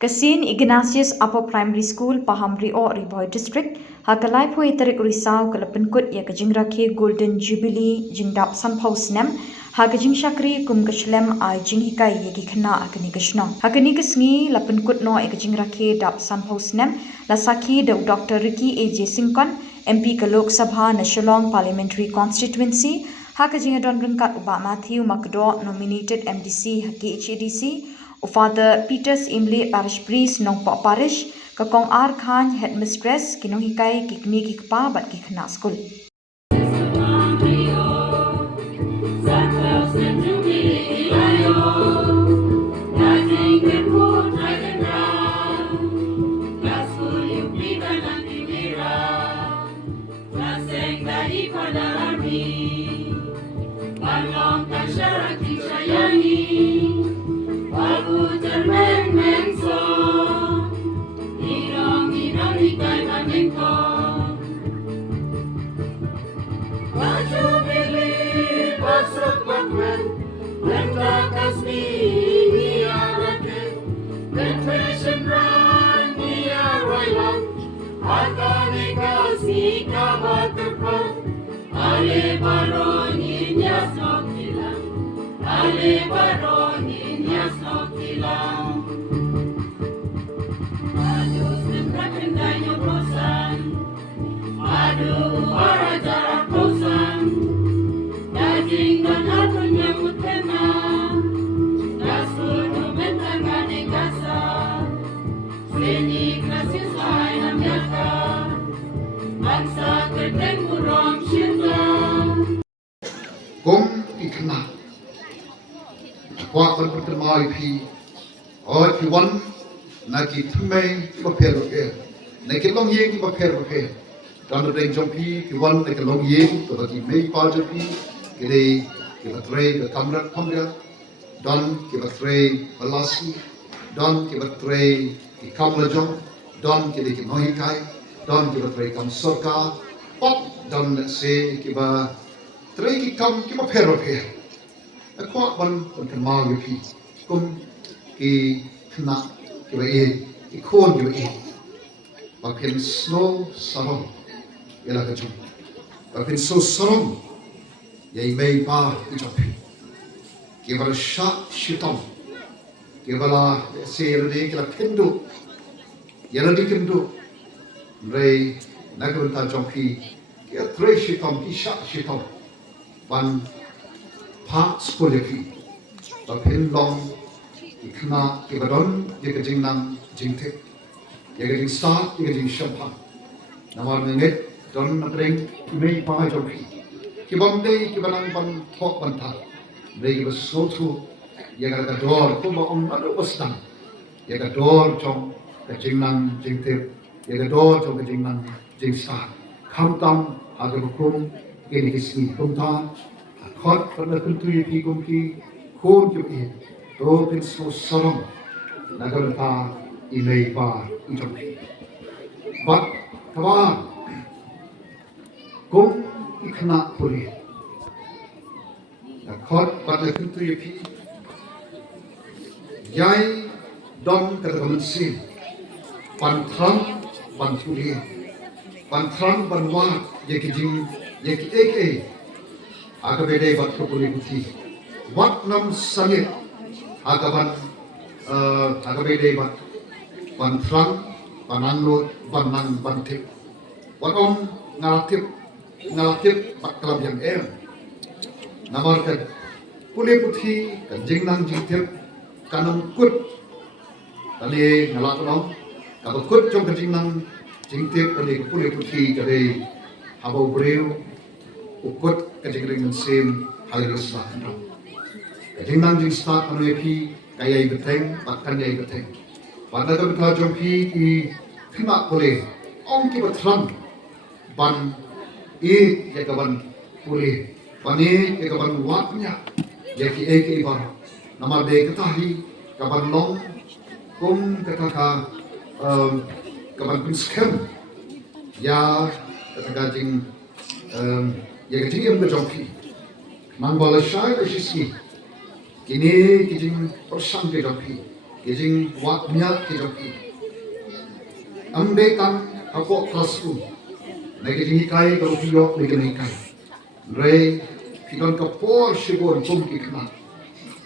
Kasin Ignatius Upper Primary School, Pahamri O Riboy District, Hakalai Pui Tarik Risau Kalapenkut ya Kajing Rakhe Golden Jubilee Jingdap Sanpau Snem, Hakajing Shakri Kum Kashlem Ai Jing Hikai Yagi Kana Akani Kashnong. Hakani Kasngi Lapenkut No Ekajing Rakhe Dap Sanpau Snem, Lasaki Dr. Ricky A.J. Singkon, MP Kalok Sabha Nashalong Parliamentary Constituency, Hakajing Adon Ringkat Uba Matthew Makdo nominated MDC Haki HADC, Father Peters Imli Parish Priest Nongpok Parish, Kakong R Khan Headmistress, Kinong Hikai Kikni Kikpa Bat Kikna School. Kum ikna, kuat berterima ipi, oh kiwan nak kitmei kibaper, nak kilong ye kibaper, dan berdeng jompi kiwan nak kilong ye kibagi mei pajapi, kini kibatrei ke kamera kamera, dan kibatrei balasi, dan kibatrei kikamla jom, dan kini kinohikai, dan kibatrei kam sorka, pot dan se kiba Trai ki kam ki ma phero phe akwa ban ma ge phi kum ki khna ki ba e ki khon ki ba e ba phen snow sarom ela ka chu ba phen so sarom ye mei pa ki chu phi ki ba sha shitam ki ba la se re ki la kendo ye la di kendo re na ka ta chu phi ki trai shitam ki sha shitam Ban Park School yaki, Bapin Long, Ikna, Ibadon, Yakajing Nang, Jingtek, Yakajing Star, Yakajing Champagne. Namar Minget, Don Nabring, May Pai Jopi, Kibonde, Kibanang Ban Talk Banta, they was so true, Yagador, Kuba on Madubastan, Yagador, Chong, Kajing Nang, Jingtek, Yagador, Chong Kajing Nang, Jing Star, Come down, Hagabukum, ini kisah kumta, khot pada tentu yang kumki, khon juga, to pinsu sarong, nagar ta inai pa ijopi. Bat kawan, kum ikna puri, khot pada tentu yang yai dom kerjaman pantram pantuli, pantram banwa jekijing Yeki eke agabede bat kopuli puti wat nam sanit agaban agabede bat pantran pananlo banang bantik wat om ngalatip bat kalam yang namar kan puli puti kan jingnang jingtip kanam kut tali ngalat om kalau kut jom kan jingnang jingtip tali puli puti kadai habau breu ukut kajing sim halis lah. Kajing nang jing start anu yapi kaya ibeteng bakkan ya ibeteng. Pada kita jompi i kena boleh ong ki batran ban i ya kaban boleh bani ya kaban watnya ya ki ek ibar namar de ketahi kaban long kum ketaka kaban pinskem ya ketaka jing yang kecil yang berjongki, mang bola syai dah sisi, kini kijing persan berjongki, Kijing waknya kijaki. Ambe kan ako classroom. Naging hikay kalau piyok naging hikay. Ray fikon kapor sigon pum kikna.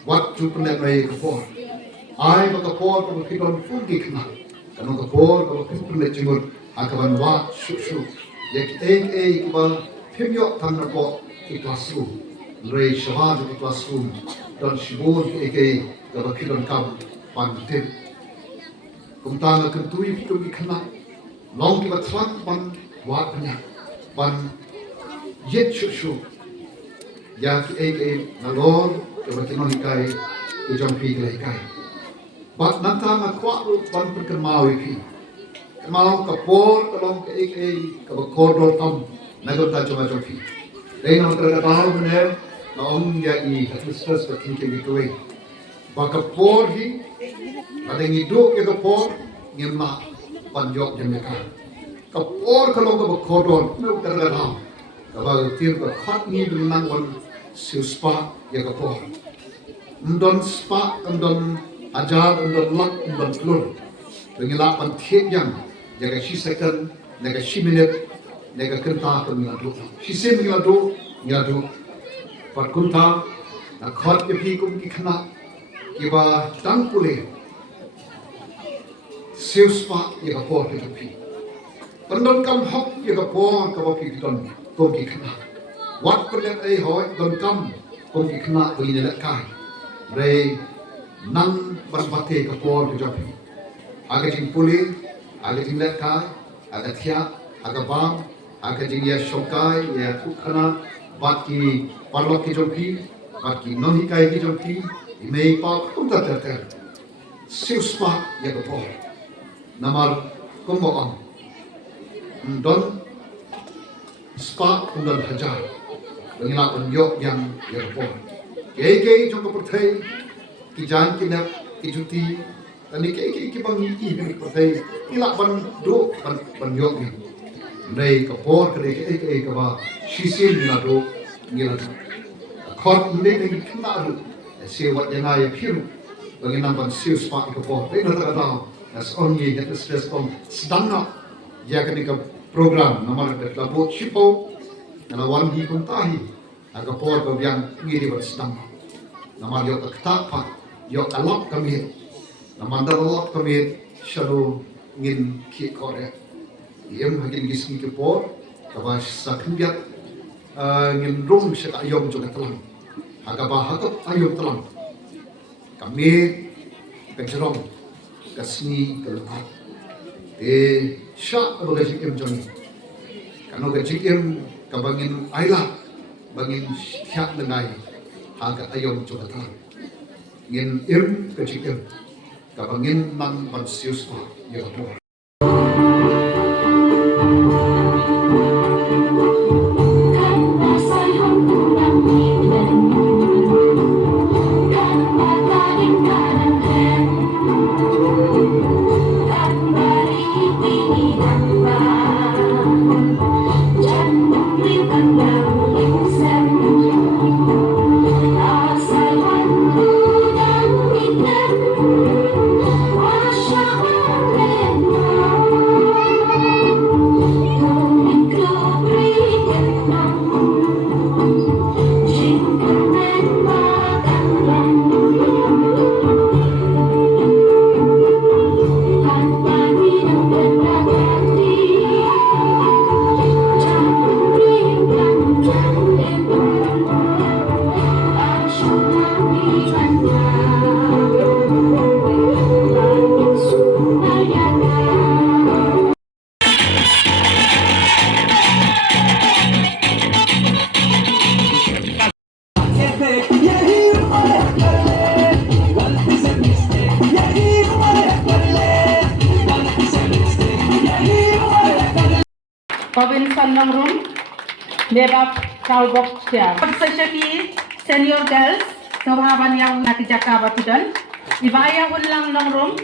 Wat tu penek ray kapor. Ay kapor kalau fikon pum kikna. Kanong kapor kalau fikon penek jingon akaban wat su. Yak kuba piyok tan nako di classroom. Ray shawad di classroom. Dan sigon kalau fikon kam pantin. Kumtana kentui fikon kikna. Long kita telan pan waknya pan yet shushu ya ki nalor kebakinan ikai ijampi ikai bat nanta na kwa pan perkemau iki kemau kapor kalong ke kabakor tam nagot ta cuma jampi dai na terka tahu benar na om ya i katustas bakin ke bitoi ba kapor hi ada ngiduk ke kapor ngema panjok jemeka kapor kalau ke kodon nu tergadam kabal tir ke khat ni benang wan siuspa ya kapor ndon spa ndon ajar ndon lak ndon klur bengila pan thiek yang jaga shi second naga shi minute naga kenta ke ngadu shi se ngadu ngadu par kunta na khat ke phi kum ki khana ki ba tang pule siuspa ya kapor ke phi Pandon kam hok ya kapor kawapi don kom ki khna wat perlet ai hoi don kam kom ki khna bui ne kai re nang barbate kapor ke jopi aga jing puli aga jing let kai aga thia aga bam aga jing ya shokai ya khana baki parlok ki jopi baki noni kai ki jopi mei pa kunta ter siuspa ya kapor namar kombo ang don spa undon hajar bengila penyok yang yerpon keke jong kepertai kijan kinap kijuti tani keke kibang iki yang kepertai ilak ban do ban penyok ni nei kapor kede keke kaba shisin ngado ngila khot nei nei kna ru sewat yang ay phiru bengina ban siu spa kapor nei na ta as only that is just from sedang ya ketika program nama kita labot sipo na wan hi kuntahi aga por ko biang ngiri bersedang nama yo ketapa yo alap kami nama dalap kami shadow ngin ki kore yem hagin gisni ke por kawas sakbiat ngin rong sek ayom juga telang aga ba hakap ayom telang kami pencerong kasni keluar syak bagai jikim joni kano ke jikim kabangin aila bangin syak lengai haga ayom jogatan ngin ke jikim kabangin nang bansius pa yapo Robinson Nongrum, Debab Kaubok Siar. Seseki Senior Girls, Sohaban yang Natijaka Batudan, Ibaya Ulang Nongrum,